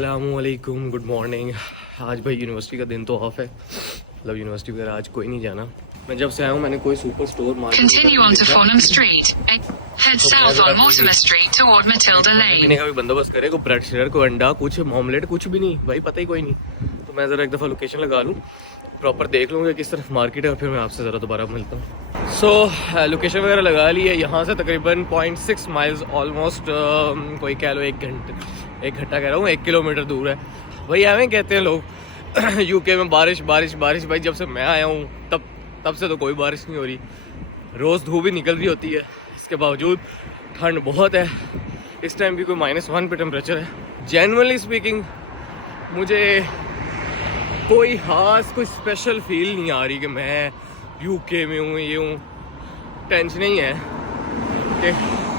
अस्सलामुअलैकुम, good morning. आज भाई यूनिवर्सिटी का दिन तो ऑफ है, मतलब यूनिवर्सिटी वगैरह आज कोई नहीं जाना। मैं जब से आया हूँ मैंने कोई सुपर स्टोर मार्केट पीने का भी बंदोबस्त करे, कोई ब्रेड शेयर, कोई अंडा, कुछ ऑमलेट, कुछ भी नहीं भाई, पता ही कोई नहीं। तो मैं ज़रा एक दफ़ा लोकेशन लगा लूँ, प्रॉपर देख लूँगा किस तरफ मार्केट है और फिर मैं आपसे ज़रा दोबारा मिलता हूँ। सो लोकेशन वगैरह लगा ली है। यहाँ से तकरीबन 0.6 माइल्स ऑलमोस्ट, कोई कह लो 1 घंटा कह रहा हूँ, 1 किलोमीटर दूर है भाई। एवं कहते हैं लोग यूके में बारिश बारिश बारिश। भाई जब से मैं आया हूँ तब से तो कोई बारिश नहीं हो रही, रोज़ धूप भी निकल रही होती है, इसके बावजूद ठंड बहुत है। इस टाइम भी कोई -1 पे टेम्परेचर है। जेन्युइनली स्पीकिंग मुझे कोई ख़ास कोई स्पेशल फील नहीं आ रही कि मैं यूके में हूँ, ये हूँ। टेंशन ही है कि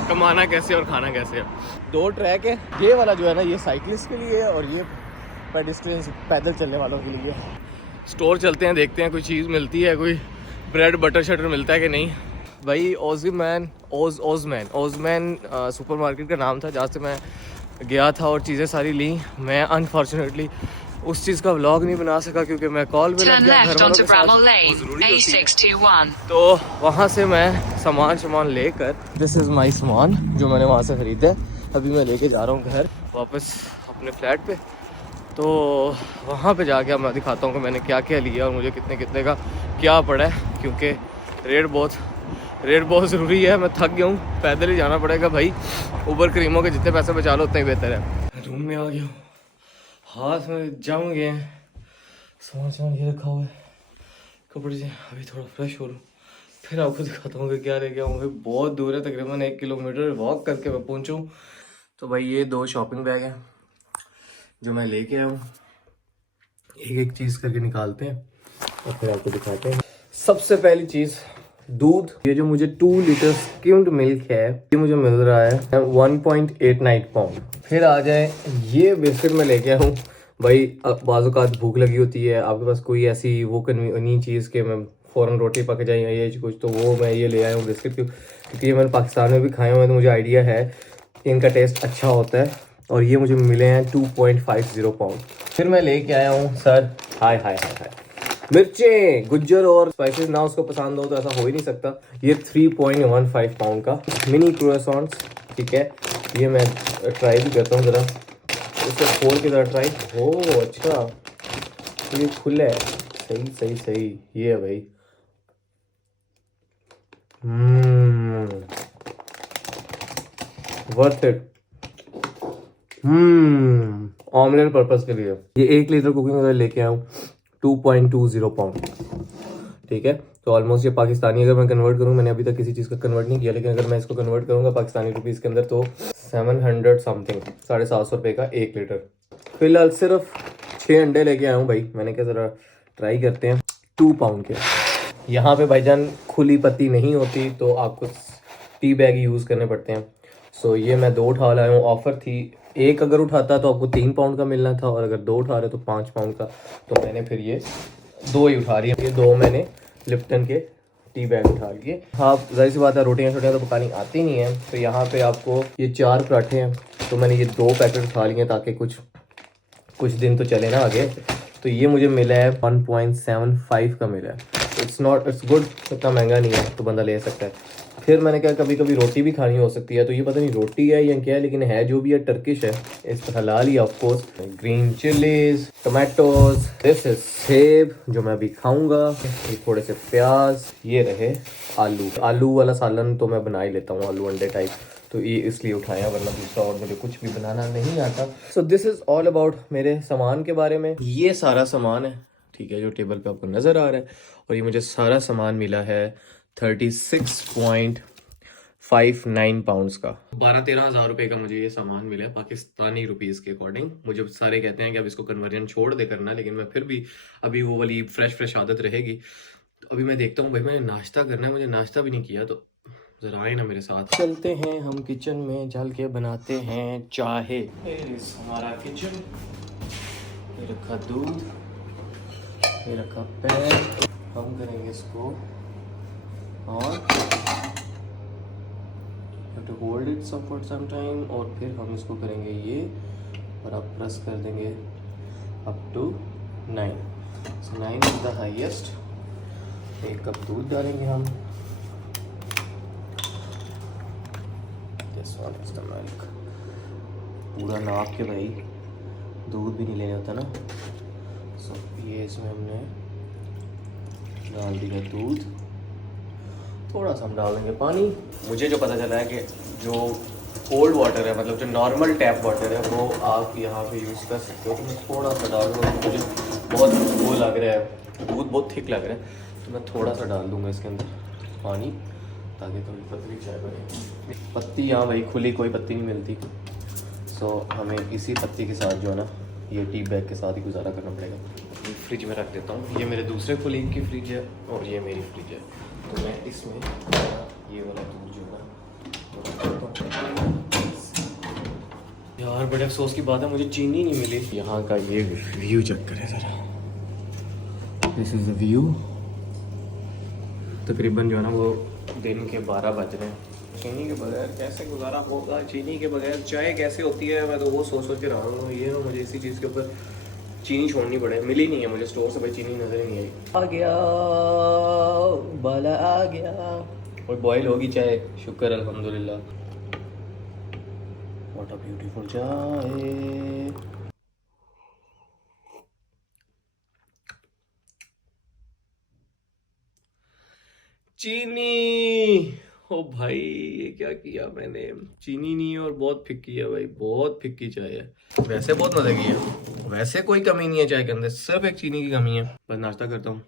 कमाना कैसे और खाना कैसे है। 2 ट्रैक है, ये वाला जो है ना ये साइकिलिस्ट के लिए है और ये पेडिस्ट्रियंस पैदल चलने वालों के लिए। स्टोर चलते हैं, देखते हैं कोई चीज़ मिलती है, कोई ब्रेड बटर शटर मिलता है कि नहीं। भाई ओज़मैन सुपरमार्केट का नाम था जहाँ से मैं गया था और चीज़ें सारी ली। मैं अनफॉर्चुनेटली उस चीज़ का व्लॉग नहीं बना सका क्योंकि मैं कॉल में लग गया, घर वालों के साथ बहुत ज़रूरी होती है। तो वहाँ से मैं सामान लेकर, दिस इज़ माई सामान जो मैंने वहाँ से ख़रीदा है, अभी मैं लेके जा रहा हूँ घर वापस अपने फ्लैट पे। तो वहाँ पे जाके मैं दिखाता हूँ कि मैंने क्या क्या लिया और मुझे कितने कितने का क्या पड़ा है, क्योंकि रेट बहुत ज़रूरी है। मैं थक गया हूँ, पैदल ही जाना पड़ेगा भाई। उबर क्रीमों के जितने पैसे बचा लो उतना ही बेहतर है। रूम में आ गया हूँ, हाथ में जाऊँगे, सामान ये रखा हुआ है, कपड़े से अभी थोड़ा फ्रेश हो लूँ, फिर आपको दिखाता हूँ कि क्या रह गया हूँ। बहुत दूर है, तकरीबन 1 किलोमीटर वॉक करके मैं पहुँचूँ। तो भाई ये 2 शॉपिंग बैग हैं जो मैं लेके आया हूँ, एक एक चीज़ करके निकालते हैं और फिर आपको दिखाते हैं। सबसे पहली चीज़ दूध। ये जो मुझे 2 लीटर स्किम्ड मिल्क है ये मुझे मिल रहा है 1.89 पाउंड। फिर आ जाए ये बिस्किट मैं लेके आया हूँ भाई। बाज़-औक़ात भूख लगी होती है, आपके पास कोई ऐसी वो नहीं चीज़ के मैं फ़ौरन रोटी पक जाए या ये कुछ, तो वो मैं ये ले आया हूँ बिस्किट, क्योंकि ये मैंने पाकिस्तान में भी खाए हुए हैं तो मुझे आइडिया है इनका टेस्ट अच्छा होता है। और ये मुझे मिले हैं 2.50 पाउंड। फिर मैं लेके आया हूँ सर, हाय मिर्चें, गुज्जर और स्पाइसेस ना उसको पसंद हो तो ऐसा हो ही नहीं सकता। ये 3.15 पाउंड का मिनी क्रोएसॉन्ट्स, ठीक है। ये मैं ट्राई भी करता हूँ, ज़रा इसको खोल के ज़रा ट्राई। ओह अच्छा, ये खुला है, सही ये है भाई। Worth it. ऑमलेट पर्पस के लिए ये 1 लीटर कुकिंग ऑयल लेके आया हूँ 2.20 पाउंड, ठीक है। तो ऑलमोस्ट ये पाकिस्तानी अगर मैं कन्वर्ट करूँ, मैंने अभी तक किसी चीज़ का कन्वर्ट नहीं किया, लेकिन अगर मैं इसको कन्वर्ट करूँगा पाकिस्तानी रुपीज़ के अंदर तो 700 समथिंग, 750 रुपये का 1 लीटर। फिलहाल सिर्फ 6 अंडे लेके आया हूँ भाई, मैंने क्या ज़रा ट्राई करते हैं। 2 पाउंड के। यहाँ पे भाईजान खुली पत्ती नहीं होती तो आपको टी बैग यूज़ करने पड़ते हैं। सो ये मैं 2 उठा लाया हूँ, ऑफ़र थी। एक अगर उठाता तो आपको 3 पाउंड का मिलना था और अगर 2 उठा रहे तो 5 पाउंड का। तो मैंने फिर ये 2 ही उठा रही है। ये 2 मैंने लिप्टन के टी बैग उठा लिए। हाँ जाहिर सी बात है, रोटियाँ छोटियाँ तो पकानी आती नहीं है, तो यहाँ पे आपको ये 4 पराठे हैं तो मैंने ये 2 पैकेट उठा लिए ताकि कुछ दिन तो चले ना आगे। तो ये मुझे मिला है 1.75 का मिला है। इट्स गुड, इतना महंगा नहीं है तो बंदा ले सकता है। फिर मैंने कहा कभी कभी रोटी भी खानी हो सकती है, तो ये पता नहीं रोटी है या क्या है, लेकिन है जो भी है टर्किश है, इस हलाल ही of course. Green chillies, tomatoes, this is सेब जो मैं अभी खाऊंगा, ये थोड़े से प्याज, ये रहे आलू वाला सालन तो मैं बना ही लेता हूँ, आलू अंडे टाइप, तो ये इसलिए उठाया, वरना दूसरा और मुझे कुछ भी बनाना नहीं आता। So this is all about मेरे सामान के बारे में। ये सारा सामान है, ठीक है, जो टेबल पे आपको नज़र आ रहा है। और ये मुझे सारा सामान मिला है 36.59 पाउंड्स का। 12-13 हज़ार रुपये का मुझे ये सामान मिला है पाकिस्तानी रुपीज़ के अकॉर्डिंग। मुझे सारे कहते हैं कि अब इसको कन्वर्जन छोड़ दे करना, लेकिन मैं फिर भी अभी वो वाली फ्रेश आदत रहेगी। तो अभी मैं देखता हूँ भाई, मैंने नाश्ता करना है, मुझे नाश्ता भी नहीं किया, तो ज़रा आए ना मेरे साथ। चलते हैं हम किचन में, चल के बनाते हैं चाय। हमारा किचन, ये रखा दूध, ये रखा पैन, हम करेंगे इसको और have to hold it for some time, और फिर हम इसको करेंगे ये और आप प्रेस कर देंगे up to 9। So 9 is the highest. 1 cup दूध डालेंगे हम। This one is the milk. पूरा नाप के भाई, दूध भी नहीं लेना होता ना। सो ये इसमें हमने डाल दिया दूध। थोड़ा सा हम डाल देंगे पानी। मुझे जो पता चला है कि जो कोल्ड वाटर है, मतलब जो नॉर्मल टैप वाटर है, वो आप यहाँ पे यूज़ कर सकते हो। तो मैं थोड़ा सा डाल दूँगा। मुझे बहुत वो लग रहा है, दूध बहुत थिक लग रहा है, तो मैं थोड़ा सा डाल दूँगा इसके अंदर पानी, ताकि थोड़ी पतली चाय बने। पत्ती यहाँ भाई खुली कोई पत्ती नहीं मिलती, सो हमें इसी पत्ती के साथ जो है ना, ये टी बैग के साथ ही गुजारा करना पड़ेगा। ये फ्रिज में रख देता हूँ। ये मेरे दूसरे कोलीग की फ्रिज है और ये मेरी फ्रिज है। तो मैं इसमें ये वाला दूध जो है ना, यार बड़े अफसोस की बात है, मुझे चीनी नहीं मिली। यहाँ का ये व्यू चेक करें ज़रा। This is the view. तकरीबन जो है ना वो दिन के 12 बज रहे हैं। चीनी के बगैर कैसे गुजारा होगा, चीनी के बगैर चाय कैसे होती है, मैं तो वो सोच के रहा हूँ। ये ना मुझे इसी चीज़ के ऊपर चीनी छोड़नी पड़े। मिली नहीं है मुझे स्टोर से भाई, चीनी नज़र ही नहीं आई। आ गया बाला आ गया। और बॉयल होगी चाय, शुक्र अल्हम्दुलिल्लाह। व्हाट अ ब्यूटीफुल चाय। चीनी, ओ भाई ये क्या किया मैंने। चीनी नहीं है और बहुत फिक्की है भाई, बहुत फिक्की चाय है। वैसे बहुत मजे की है, वैसे कोई कमी नहीं है चाय के अंदर, सिर्फ एक चीनी की कमी है। बस नाश्ता करता हूँ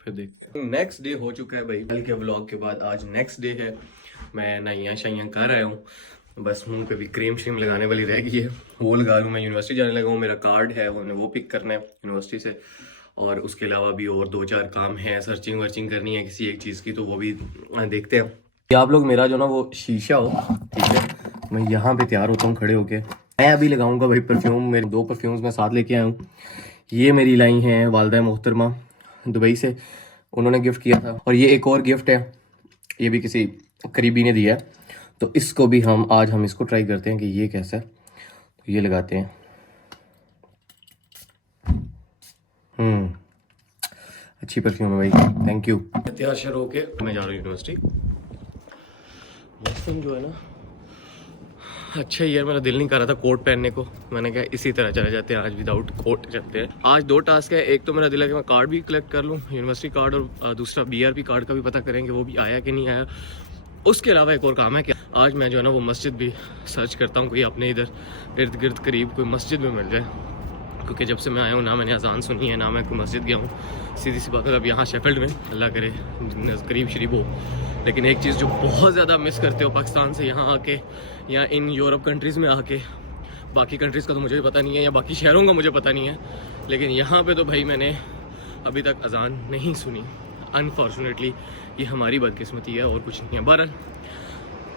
फिर देखते हैं। नेक्स्ट डे हो चुका है भाई, कल के व्लॉग के बाद आज नेक्स्ट डे है। मैं नैया शाइयाँ कर आया हूँ, बस मुंह पे भी क्रीम श्रीम लगाने वाली रह गई है, वो लगा लूँ। मैं यूनिवर्सिटी जाने लगा हूँ, मेरा कार्ड है वो पिक करना है यूनिवर्सिटी से। और उसके अलावा भी और 2-4 काम है, सर्चिंग वर्चिंग करनी है किसी एक चीज़ की, तो वो भी देखते हैं। कि आप लोग मेरा जो ना वो शीशा हो, ठीक है, मैं यहाँ पे तैयार होता हूँ खड़े होके। मैं अभी लगाऊंगा भाई परफ्यूम। मेरे 2 परफ्यूम्स मैं साथ लेके आया हूँ। ये मेरी लाई हैं वालदा मोहतरमा दुबई से, उन्होंने गिफ्ट किया था। और ये एक और गिफ्ट है, ये भी किसी करीबी ने दिया है। तो इसको भी आज हम इसको ट्राई करते हैं कि ये कैसा है। तो ये लगाते हैं। अच्छी परफ्यूम है भाई, थैंक यू। तैयार शुरू होके मैं जा रहा हूँ यूनिवर्सिटी। मौसम जो है ना अच्छा ही यार, मेरा दिल नहीं कर रहा था कोट पहनने को। मैंने कहा इसी तरह चले जाते हैं, आज विदाउट कोट चलते हैं। आज 2 टास्क है। एक तो मेरा दिल है कि मैं कार्ड भी कलेक्ट कर लूँ, यूनिवर्सिटी कार्ड, और दूसरा BRP कार्ड का भी पता करेंगे वो भी आया कि नहीं आया। उसके अलावा एक और काम है कि आज मैं जो है ना वो मस्जिद भी सर्च करता हूँ, कोई अपने इधर इर्द गिर्द करीब कोई मस्जिद में मिल जाए। क्योंकि जब से मैं आया हूँ ना मैंने अजान सुनी है ना मैं कोई मस्जिद गया हूँ। सीधी सी बात है, अब यहाँ शेफील्ड में अल्लाह करे करीब शरीफ हो। लेकिन एक चीज़ जो बहुत ज़्यादा मिस करते हो पाकिस्तान से यहाँ आके या इन यूरोप कंट्रीज़ में आके, बाकी कंट्रीज़ का तो मुझे भी पता नहीं है या बाकी शहरों का मुझे पता नहीं है, लेकिन यहाँ पे तो भाई मैंने अभी तक अजान नहीं सुनी। अनफॉर्चुनेटली ये हमारी बदकिस्मती है और कुछ नहीं है। बहरहाल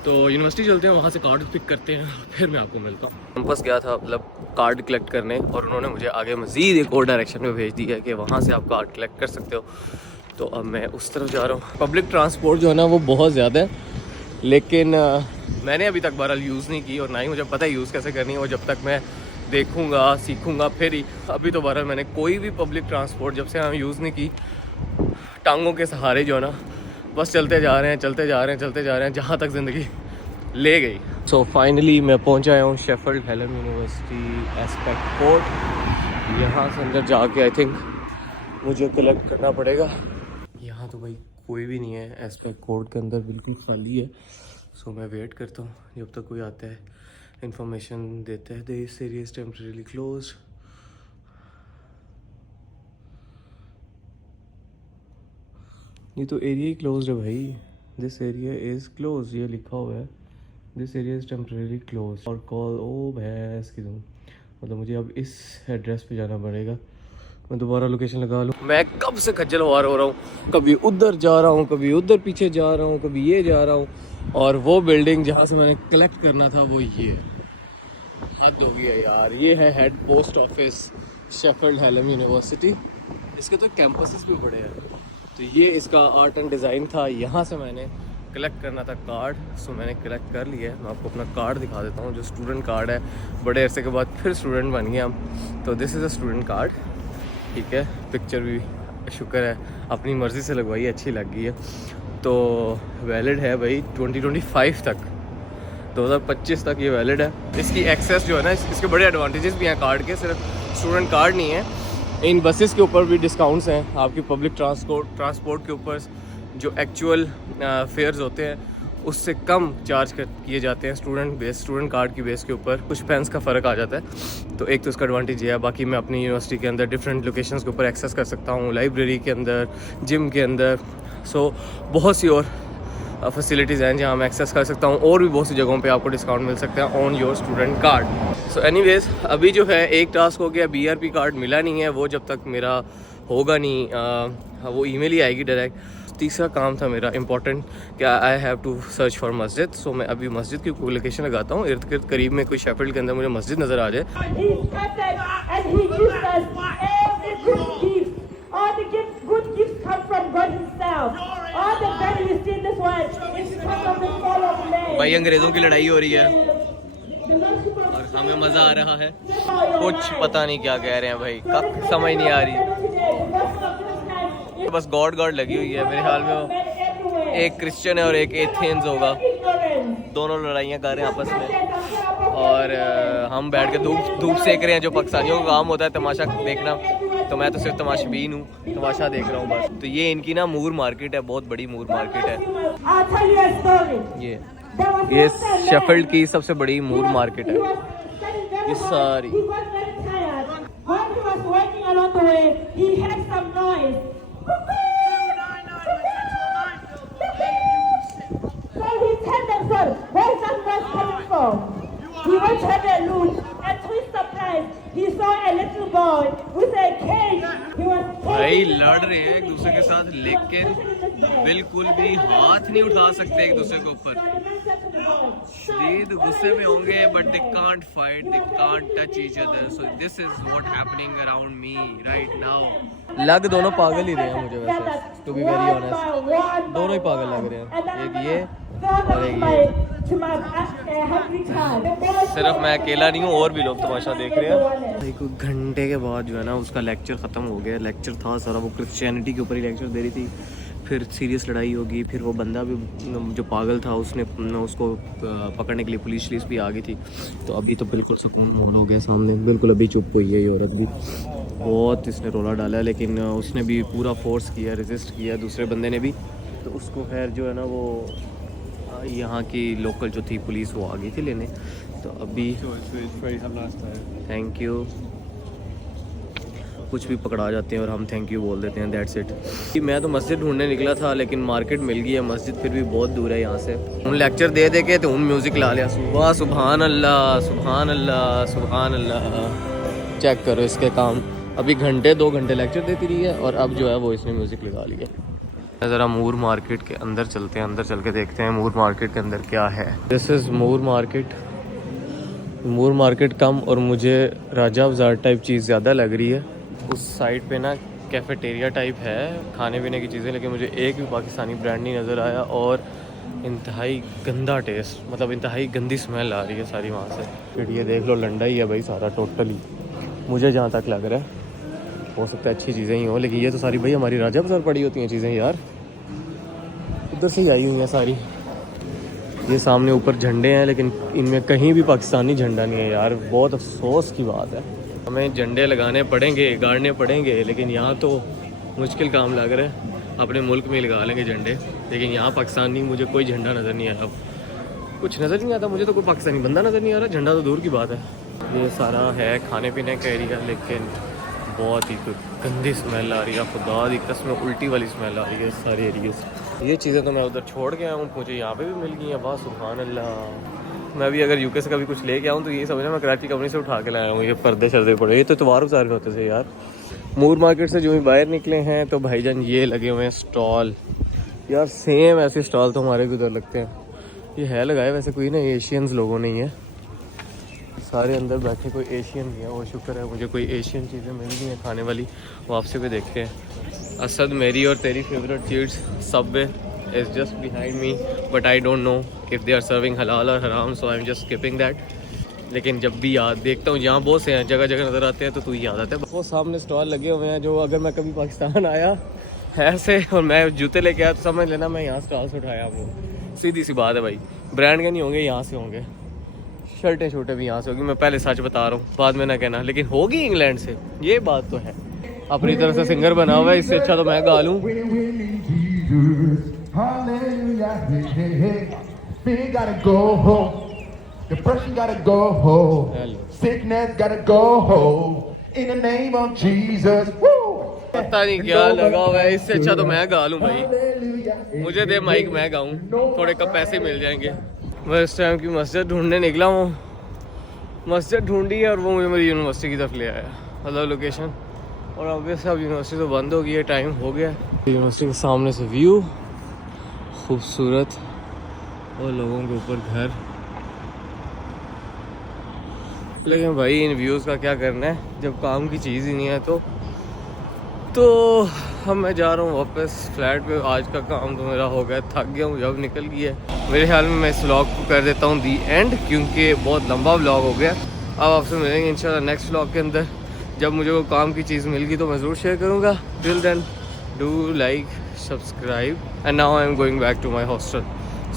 तो यूनिवर्सिटी चलते हैं, वहाँ से कार्ड पिक करते हैं, फिर मैं आपको मिलता हूँ। कैंपस गया था मतलब कार्ड कलेक्ट करने, और उन्होंने मुझे आगे मज़ीद एक और डायरेक्शन में भेज दिया है कि वहाँ से आप कार्ड कलेक्ट कर सकते हो। तो अब मैं उस तरफ जा रहा हूँ। पब्लिक ट्रांसपोर्ट जो है ना वो बहुत ज़्यादा है, लेकिन मैंने अभी तक बहरहाल यूज़ नहीं की और ना ही मुझे पता है यूज़ कैसे करनी है। और जब तक मैं देखूँगा सीखूँगा फिर ही। अभी तो बहरहाल मैंने कोई भी पब्लिक ट्रांसपोर्ट जब से यूज़ नहीं की, टांगों के सहारे जो है ना बस चलते जा रहे हैं जहाँ तक ज़िंदगी ले गई। सो फाइनली मैं पहुँच आया हूँ Sheffield Hallam university aspect court. यहाँ से अंदर जाके आई थिंक मुझे कलेक्ट करना पड़ेगा। यहाँ तो भाई कोई भी नहीं है, एस्पेक्ट कोर्ट के अंदर बिल्कुल खाली है। सो मैं वेट करता हूँ जब तक कोई आता है, इंफॉर्मेशन देता है। This area is temporarily closed. ये तो एरिया ही क्लोज्ड है भाई, दिस एरिया इज़ क्लोज, ये लिखा हुआ है this area is temporary close. और कॉल ओ भैंस की तुम, मतलब मुझे अब इस एड्रेस पे जाना पड़ेगा। मैं दोबारा लोकेशन लगा लूँ। मैं कब से खज्जल वार हो रहा हूँ, कभी उधर जा रहा हूँ, कभी उधर पीछे जा रहा हूँ, कभी ये जा रहा हूँ। और वो बिल्डिंग जहाँ से मैंने कलेक्ट करना था वो ये हद हो गया यार। ये है head post office Sheffield Hallam university. इसके तो कैंपसेस भी बड़े हैं। तो ये इसका आर्ट एंड डिज़ाइन था, यहाँ से मैंने कलेक्ट करना था कार्ड, सो मैंने कलेक्ट कर लिया है। मैं आपको अपना कार्ड दिखा देता हूँ, जो स्टूडेंट कार्ड है। बड़े अरसे के बाद फिर स्टूडेंट बन गया हम, तो this is a student card, ठीक है। पिक्चर भी शुक्र है अपनी मर्ज़ी से लगवाई, अच्छी लग गई है। तो वैलिड है भाई 2025 तक, 2025 तक ये वैलिड है। इसकी एक्सेस जो है ना, इसके बड़े एडवांटेजेस भी हैं कार्ड के, सिर्फ स्टूडेंट कार्ड नहीं है। इन बसेस के ऊपर भी डिस्काउंट्स हैं, आपकी पब्लिक ट्रांसपोर्ट के ऊपर जो एक्चुअल फेयर्स होते हैं उससे कम चार्ज किए जाते हैं स्टूडेंट कार्ड की बेस के ऊपर। कुछ पेंस का फ़र्क आ जाता है, तो एक तो इसका एडवांटेज ये है। बाकी मैं अपनी यूनिवर्सिटी के अंदर डिफरेंट लोकेशंस के ऊपर एक्सेस कर सकता हूँ, लाइब्रेरी के अंदर, जिम के अंदर, सो बहुत सी और फैसिलिटीज़ हैं जहाँ मैं एक्सेस कर सकता हूँ। और भी बहुत सी जगहों पे आपको डिस्काउंट मिल सकता है on your student card. So anyways, अभी जो है एक टास्क हो गया, BRP कार्ड मिला नहीं है, वो जब तक मेरा होगा नहीं वो ईमेल ही आएगी डायरेक्ट। तीसरा काम था मेरा इंपॉर्टेंट, क्या I have to search for मस्जिद। सो मैं अभी मस्जिद की कोई लोकेशन लगाता हूँ, इर्द गिर्द करीब में कोई शेफील्ड के अंदर मुझे मस्जिद नज़र आ जाए। भाई अंग्रेज़ों की लड़ाई हो रही है और हमें मज़ा आ रहा है। कुछ पता नहीं क्या कह रहे हैं भाई, कब समझ नहीं आ रही। बस गॉड लगी हुई है मेरे ख्याल में, वो एक क्रिश्चियन है और एक एथेंस होगा, दोनों लड़ाइयाँ कर रहे हैं आपस में। और हम बैठ के धूप सेक रहे हैं, जो पाकिस्तानियों का काम होता है तमाशा देखना, तो मैं तो सिर्फ तमाशबीन हूँ, तमाशा देख रहा हूँ बस। तो ये इनकी ना मूर मार्केट है, बहुत बड़ी मूर मार्केट है। ये शेफील्ड की सबसे बड़ी मूर मार्केट है ये सारी। He went to have a look, and to his surprise, he saw a little boy with a cage. He was भाई लड़ रहे हैं एक दूसरे के साथ, लेकिन बिल्कुल भी हाथ नहीं उठा सकते एक दूसरे के ऊपर। ये तो गुस्से में होंगे, but they can't fight, they can't touch each other. So this is what happening around me right now. लग दोनों पागल ही रहे हैं मुझे वैसे, टू बी वेरी ऑनेस्ट, दोनों ही पागल लग रहे हैं, एक ये और एक ये। सिर्फ मैं अकेला नहीं हूँ, और भी लोग तमाशा देख रहे हैं। एक घंटे के बाद जो है ना उसका लेक्चर ख़त्म हो गया। लेक्चर था सारा वो क्रिश्चियनिटी के ऊपर ही लेक्चर दे रही थी, फिर सीरियस लड़ाई होगी, फिर वो बंदा भी जो पागल था उसने उसको पकड़ने के लिए पुलिस भी आ गई थी। तो अभी तो बिल्कुल सुकून माहौल हो गया सामने, बिल्कुल अभी चुप हुई है ये औरत भी। बहुत इसने रोला डाला, लेकिन उसने भी पूरा फोर्स किया, रेजिस्ट किया, दूसरे बंदे ने भी। तो उसको खैर जो है ना वो यहाँ की लोकल जो थी पुलिस वो आ गई थी लेने। तो अभी थैंक यू, कुछ भी पकड़ा जाते हैं और हम थैंक यू बोल देते हैं, दैट्स इट। मैं तो मस्जिद ढूंढने निकला था, लेकिन मार्केट मिल गई है, मस्जिद फिर भी बहुत दूर है यहाँ से। हम लेक्चर दे दे के तो हम म्यूज़िक ला लिया, सुबह सुभान अल्लाह सुभान अल्लाह सुभान अल्लाह। चेक करो इसके काम, अभी 2 घंटे लेक्चर देती रही है और अब जो है वो इसने म्यूज़िक लगा लिया। ज़रा मूर मार्केट के अंदर चलते हैं, अंदर चल के देखते हैं मूर मार्केट के अंदर क्या है। This is Moore market. Moore market कम और मुझे राजा बाज़ार टाइप चीज़ ज़्यादा लग रही है। उस साइड पे ना कैफेटेरिया टाइप है, खाने पीने की चीज़ें, लेकिन मुझे एक भी पाकिस्तानी ब्रांड नहीं नज़र आया और इंतहाई गंदा टेस्ट, मतलब इंतहाई गंदी स्मेल आ रही है सारी वहाँ से। फिर ये देख लो लंडा ही है भाई सारा टोटली, मुझे जहाँ तक लग रहा है। हो सकता है अच्छी चीज़ें ही हो, लेकिन ये तो सारी भाई हमारी राजा बाज़ार पड़ी होती हैं चीज़ें यार, उधर से ही आई हुई हैं सारी। ये सामने ऊपर झंडे हैं, लेकिन इनमें कहीं भी पाकिस्तानी झंडा नहीं है यार, बहुत अफसोस की बात है। हमें झंडे लगाने पड़ेंगे, गाड़ने पड़ेंगे, लेकिन यहाँ तो मुश्किल काम लग रहा है। अपने मुल्क में लगा लेंगे झंडे, लेकिन यहाँ पाकिस्तानी मुझे कोई झंडा नज़र नहीं आया, कुछ नज़र नहीं आता मुझे, तो कोई पाकिस्तानी बंदा नज़र नहीं आ रहा, झंडा तो दूर की बात है। ये सारा है खाने पीने का एरिया, लेकिन बहुत ही गंदी स्मेल आ रही है, खुदा दी कसम उल्टी वाली स्मेल आ रही है सारे एरिए से। ये चीज़ें तो मैं उधर छोड़ के आया हूँ, मुझे यहाँ पे भी मिल गई हैं, वाह सुभान अल्लाह। मैं भी अगर यूके से कभी कुछ लेके आऊँ तो ये समझना मैं कराची कंपनी से उठा के लाया हूँ। ये पर्दे शर्दे पड़े, ये तो इतवार बाज़ार में होते थे यार। मूर मार्केट से जो ही बाहर निकले हैं तो भाईजान ये लगे हुए हैं स्टॉल, यार सेम ऐसे स्टॉल तो हमारे भी उधर लगते हैं। ये है लगाए वैसे कोई ना एशियंस लोगों ने ही है, सारे अंदर बैठे कोई एशियन नहीं है, वो शुक्र है मुझे कोई एशियन चीज़ें मिल गई हैं खाने वाली। वापसी पे देखते हैं। असद मेरी और तेरी favourite cheese Subway, is just behind me, but I don't know if they are serving halal or haram, so I'm just skipping that. लेकिन जब भी याद देखता हूँ यहाँ बहुत से हैं, जगह जगह नज़र आते हैं तो तू ही याद आता है। वो सामने स्टॉल लगे हुए हैं जो अगर मैं कभी पाकिस्तान आया खैर से और मैं जूते लेके आया तो समझ लेना मैं यहाँ स्टॉल से उठाया हूँ। सीधी सी बात है भाई, ब्रांड के नहीं होंगे, यहाँ से होंगे। शर्टें छोटे भी यहाँ से होगी, मैं पहले सच बता रहा हूँ, बाद में ना कहना, लेकिन होगी इंग्लैंड से, ये बात तो है। अपनी तरफ से सिंगर बना हुआ है, इससे अच्छा तो मैं गा लूँ। Depression gotta go home. Sickness gotta go home. In the name of Jesus. Woo! पता नहीं क्या लगा हुआ है, इससे अच्छा तो मैं गा लूं भाई। मुझे दे माइक, मैं गाऊं, थोड़े कम पैसे मिल जाएंगे। मैं इस टाइम की मस्जिद ढूंढने निकला हूँ, मस्जिद ढूंढी है और वो मुझे मेरी यूनिवर्सिटी की तरफ ले आया, मतलब लोकेशन। और ऑब्वियसली अब यूनिवर्सिटी तो बंद हो गई है, टाइम हो गया। यूनिवर्सिटी के सामने से व्यू खूबसूरत और लोगों के ऊपर घर, लेकिन भाई इन व्यूज़ का क्या करना है जब काम की चीज़ ही नहीं है। तो अब मैं जा रहा हूँ वापस फ्लैट पे। आज का काम तो मेरा हो गया, थक गया हूँ, जब निकल गया है। मेरे ख्याल में मैं इस व्लॉग को कर देता हूँ दी एंड, क्योंकि बहुत लंबा व्लॉग हो गया। अब आपसे मिलेंगे इंशाल्लाह नेक्स्ट व्लॉग के अंदर। जब मुझे वो काम की चीज़ मिल गई तो मैं ज़रूर शेयर करूँगा। Till then do like, subscribe and now I am going back to my hostel.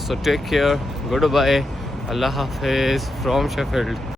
So take care, good bye, अल्लाह हाफिज़ फ्रॉम शेफील्ड।